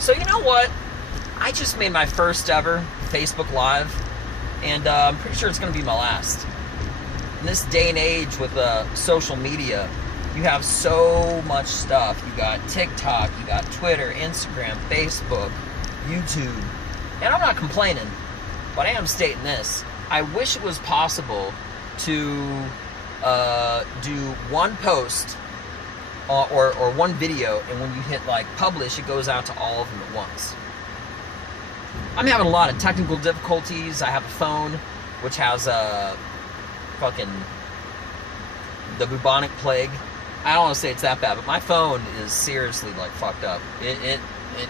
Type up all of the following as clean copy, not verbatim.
So you know what? I just made my first ever Facebook Live, and I'm pretty sure it's going to be my last. In this day and age with social media, you have so much stuff. You got TikTok, you got Twitter, Instagram, Facebook, YouTube. And I'm not complaining, but I am stating this. I wish it was possible to do one post or one video, and when you hit like publish, it goes out to all of them at once. I'm having a lot of technical difficulties. I have a phone which has fucking the bubonic plague. I don't want to say it's that bad, but my phone is seriously like fucked up. It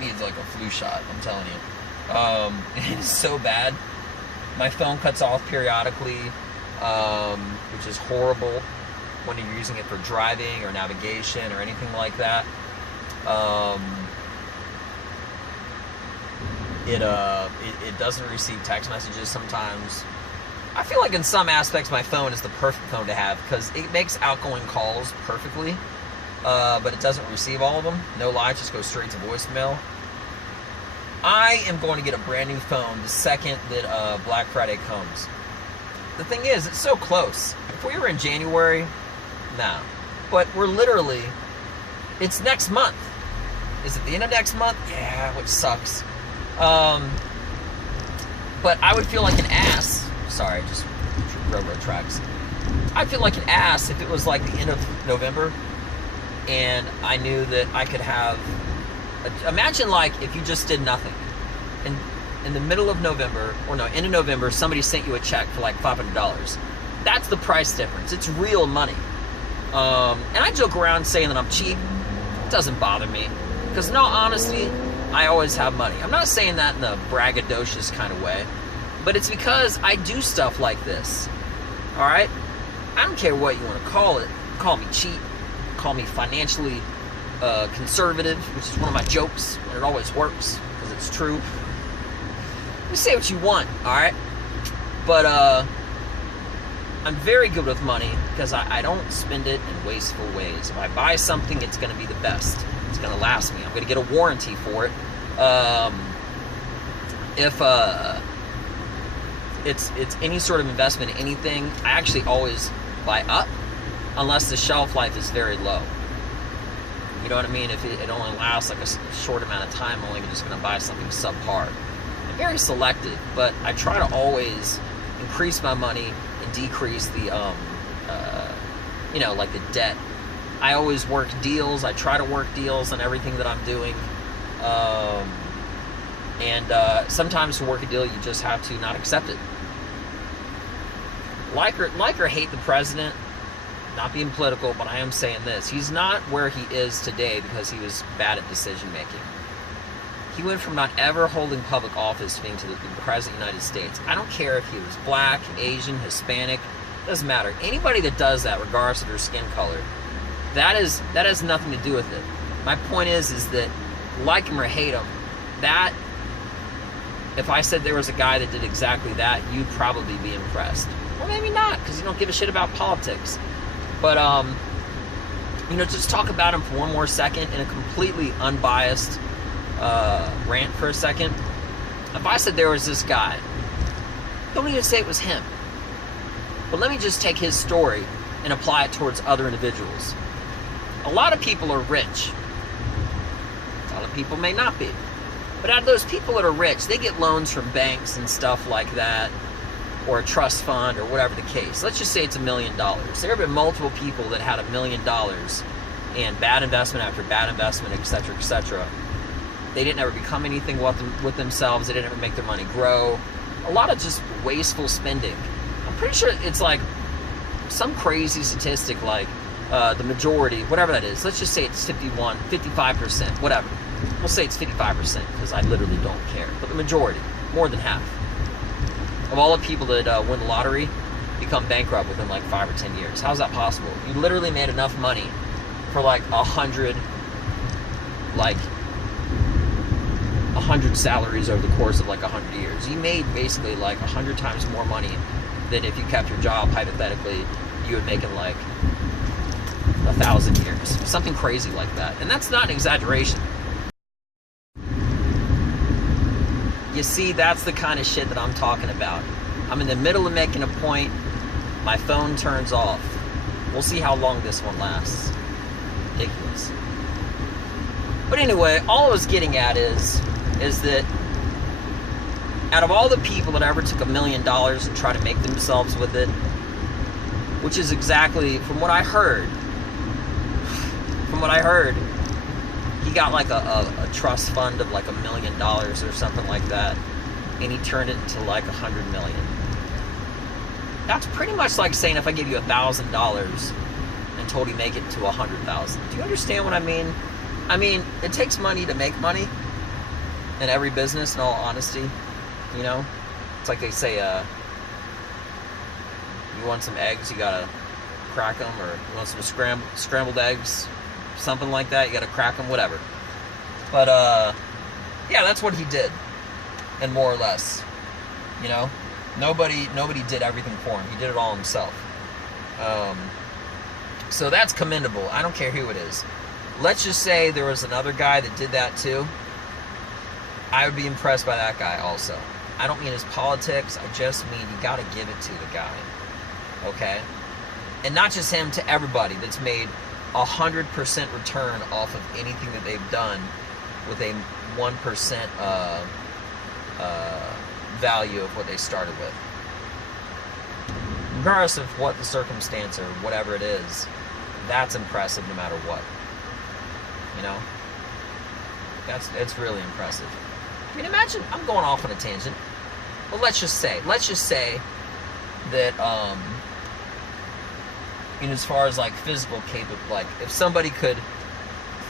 needs like a flu shot, I'm telling you. It is so bad. My phone cuts off periodically, which is horrible when you're using it for driving or navigation or anything like that. It doesn't receive text messages sometimes. I feel like in some aspects my phone is the perfect phone to have because it makes outgoing calls perfectly, but it doesn't receive all of them. No lie, it just goes straight to voicemail. I am going to get a brand new phone the second that Black Friday comes. The thing is, it's so close. If we were in January, nah. But we're literally, it's next month. Is it the end of next month? Yeah, which sucks. But I would feel like an ass. Sorry, just railroad tracks. I'd feel like an ass if it was like the end of November and I knew that I could have... Imagine like if you just did nothing. In the middle of November, or no, end of November, somebody sent you a check for like $500. That's the price difference. It's real money. And I joke around saying that I'm cheap. It doesn't bother me. Because in all honesty, I always have money. I'm not saying that in a braggadocious kind of way, but it's because I do stuff like this. Alright? I don't care what you want to call it. Call me cheap. Call me financially conservative, which is one of my jokes, and it always works, because it's true. You say what you want, alright? But, I'm very good with money, because I don't spend it in wasteful ways. If I buy something, it's going to be the best. It's going to last me. I'm going to get a warranty for it. If it's any sort of investment in anything, I actually always buy up, unless the shelf life is very low. You know what I mean? If it only lasts like a short amount of time, I'm only just going to buy something subpar. I'm very selective, but I try to always increase my money and decrease the, like the debt. I always work deals. I try to work deals on everything that I'm doing. Sometimes to work a deal, you just have to not accept it. Like or hate the president, not being political, but I am saying this. He's not where he is today because he was bad at decision making. He went from not ever holding public office to being to the president of the United States. I don't care if he was black, Asian, Hispanic, doesn't matter. Anybody that does that, regardless of their skin color, that has nothing to do with it. My point is that like him or hate him, that if I said there was a guy that did exactly that, you'd probably be impressed. Well, maybe not, because you don't give a shit about politics. But, just talk about him for one more second in a completely unbiased rant for a second. If I said there was this guy, don't even say it was him. But let me just take his story and apply it towards other individuals. A lot of people are rich. A lot of people may not be. But out of those people that are rich, they get loans from banks and stuff like that, or a trust fund, or whatever the case. Let's just say it's $1 million. There have been multiple people that had $1 million and bad investment after bad investment, etc., etc. They didn't ever become anything with themselves. They didn't ever make their money grow. A lot of just wasteful spending. I'm pretty sure it's like some crazy statistic like the majority, whatever that is. Let's just say it's 55%, whatever. We'll say it's 55% because I literally don't care. But the majority, more than half, of all the people that win the lottery become bankrupt within like 5 or 10 years. How's that possible? You literally made enough money for like 100 salaries over the course of like 100 years. You made basically like 100 times more money than if you kept your job, hypothetically, you would make in like 1,000 years. Something crazy like that. And that's not an exaggeration. You see, that's the kind of shit that I'm talking about. I'm in the middle of making a point. My phone turns off. We'll see how long this one lasts. Ridiculous. But anyway, all I was getting at is that out of all the people that ever took $1 million and tried to make themselves with it, which is exactly, from what I heard, he got like a trust fund of like $1 million or something like that, and he turned it into like $100 million. That's pretty much like saying if I give you $1,000 and told you make it to 100,000. Do you understand what I mean? I mean, it takes money to make money in every business, in all honesty. You know, it's like they say, you want some eggs, you gotta crack them, or you want some scrambled eggs, something like that, you gotta crack them, whatever. But yeah, that's what he did, and more or less, you know, nobody did everything for him. He did it all himself. So that's commendable. I don't care who it is. Let's just say there was another guy that did that too. I would be impressed by that guy also. I don't mean his politics. I just mean you got to give it to the guy, okay? And not just him, to everybody that's made 100% return off of anything that they've done with a 1% value of what they started with. Regardless of what the circumstance or whatever it is, that's impressive no matter what. You know? It's really impressive. I mean, imagine, I'm going off on a tangent, but let's just say that, you know, as far as like physical capability, like if somebody could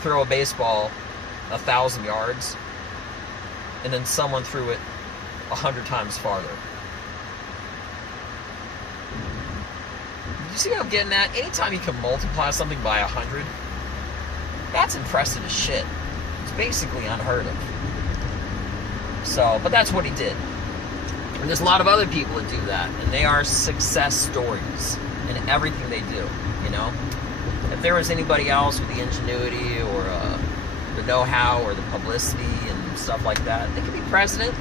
throw a baseball 1,000 yards and then someone threw it 100 times farther. You see what I'm getting at? Anytime you can multiply something by 100, that's impressive as shit. It's basically unheard of. So, but that's what he did. And there's a lot of other people that do that, and they are success stories in everything they do, you know? If there was anybody else with the ingenuity or the know-how or the publicity and stuff like that, they could be president.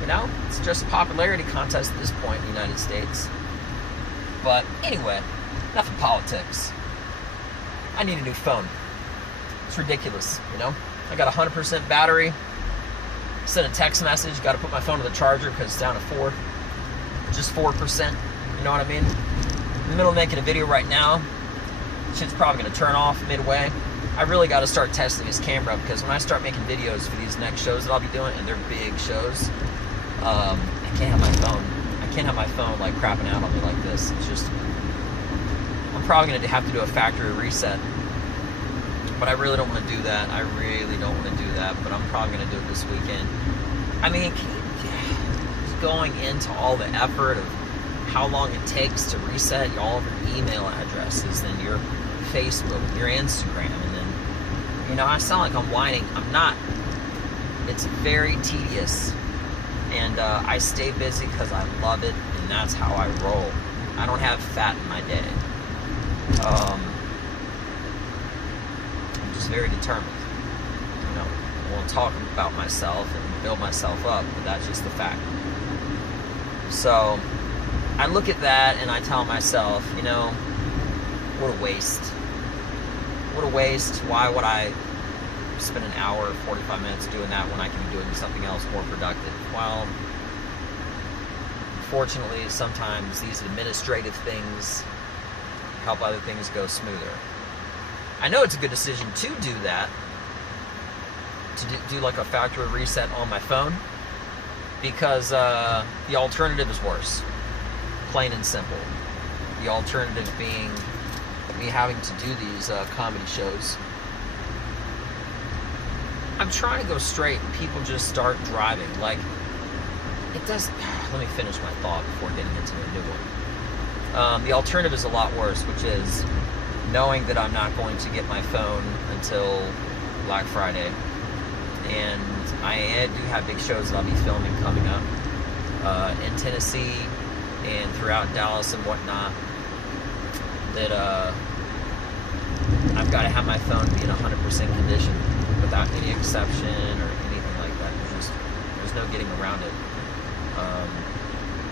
You know? It's just a popularity contest at this point in the United States. But anyway, enough of politics. I need a new phone. It's ridiculous, you know? I got 100% battery. Sent a text message, got to put my phone to the charger because it's down to 4. Just 4%, you know what I mean? In the middle of making a video right now. Shit's probably going to turn off midway. I really got to start testing this camera because when I start making videos for these next shows that I'll be doing, and they're big shows, I can't have my phone. I can't have my phone like crapping out on me like this. It's just, I'm probably going to have to do a factory reset. But I really don't want to do that. I really don't want to do that. But I'm probably going to do it this weekend. I mean, just going into all the effort of how long it takes to reset all of your email addresses, then your Facebook, your Instagram, and then, you know, I sound like I'm whining. I'm not. It's very tedious. And I stay busy because I love it, and that's how I roll. I don't have fat in my day. Very determined. You know, I won't talk about myself and build myself up, but that's just the fact. So I look at that and I tell myself, you know, what a waste. What a waste. Why would I spend an hour or 45 minutes doing that when I can be doing something else more productive? Well, fortunately, sometimes these administrative things help other things go smoother. I know it's a good decision to do that, to do like a factory reset on my phone, because the alternative is worse, plain and simple. The alternative being me having to do these comedy shows. I'm trying to go straight and people just start driving. Like, it does, let me finish my thought before getting into a new one. The alternative is a lot worse, which is knowing that I'm not going to get my phone until Black Friday. And I do have big shows that I'll be filming coming up in Tennessee and throughout Dallas and whatnot, that I've got to have my phone be in 100% condition without any exception or anything like that. There's There's no getting around it.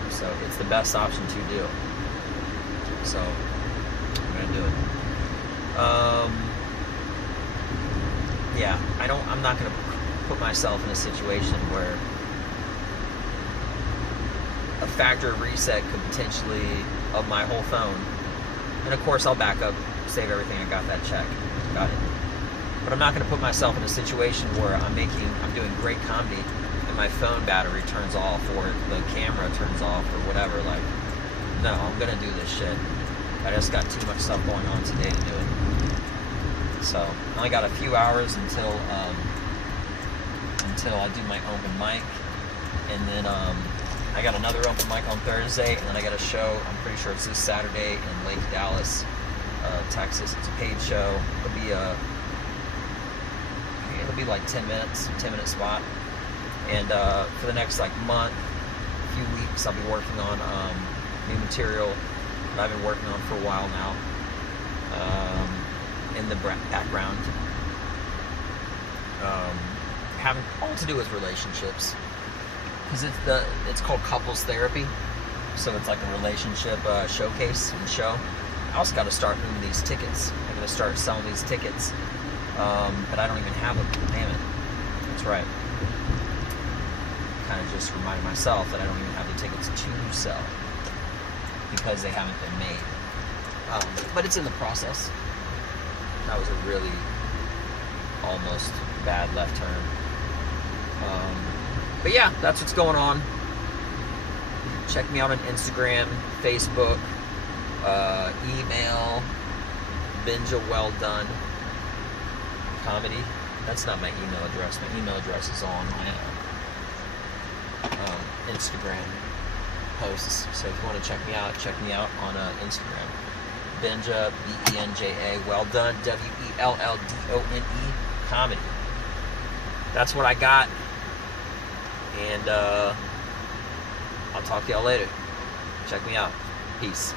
So it's the best option to do. So I'm gonna do it. Yeah, I'm not gonna put myself in a situation where a factory reset could potentially of my whole phone. And of course I'll back up, save everything, I got that check. Got it. But I'm not gonna put myself in a situation where I'm doing great comedy and my phone battery turns off or the camera turns off or whatever. Like, no, I'm gonna do this shit. I just got too much stuff going on today to do it. So I only got a few hours until I do my open mic, and then I got another open mic on Thursday, and then I got a show. I'm pretty sure it's this Saturday in Lake Dallas, Texas. It's a paid show. It'll be like 10-minute spot, and for the next like month, few weeks, I'll be working on new material that I've been working on for a while now. In the background, having all to do with relationships, because it's called couples therapy, so it's like a relationship showcase and show. I also got to start moving these tickets. I'm going to start selling these tickets, but I don't even have them. Damn it. That's right. Kind of just reminded myself that I don't even have the tickets to sell because they haven't been made. But it's in the process. That was a really almost bad left turn. But yeah, that's what's going on. Check me out on Instagram, Facebook, email, BingeAWellDone.comedy. That's not my email address. My email address is on my Instagram posts. So if you want to check me out on Instagram. Benja, B-E-N-J-A, well done, W-E-L-L-D-O-N-E, comedy. That's what I got. And I'll talk to y'all later. Check me out. Peace.